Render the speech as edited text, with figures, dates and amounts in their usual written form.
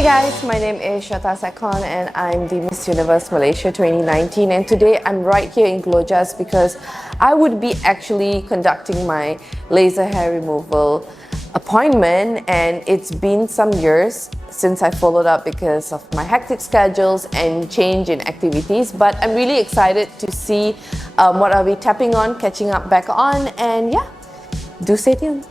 Hey guys, my name is Shweta Sekhon and I'm the Miss Universe Malaysia 2019, and today I'm right here in GLOJAS because I would be actually conducting my laser hair removal appointment, and it's been some years since I followed up because of my hectic schedules and change in activities, but I'm really excited to see what I'll be tapping on, catching up back on, and yeah, do stay tuned.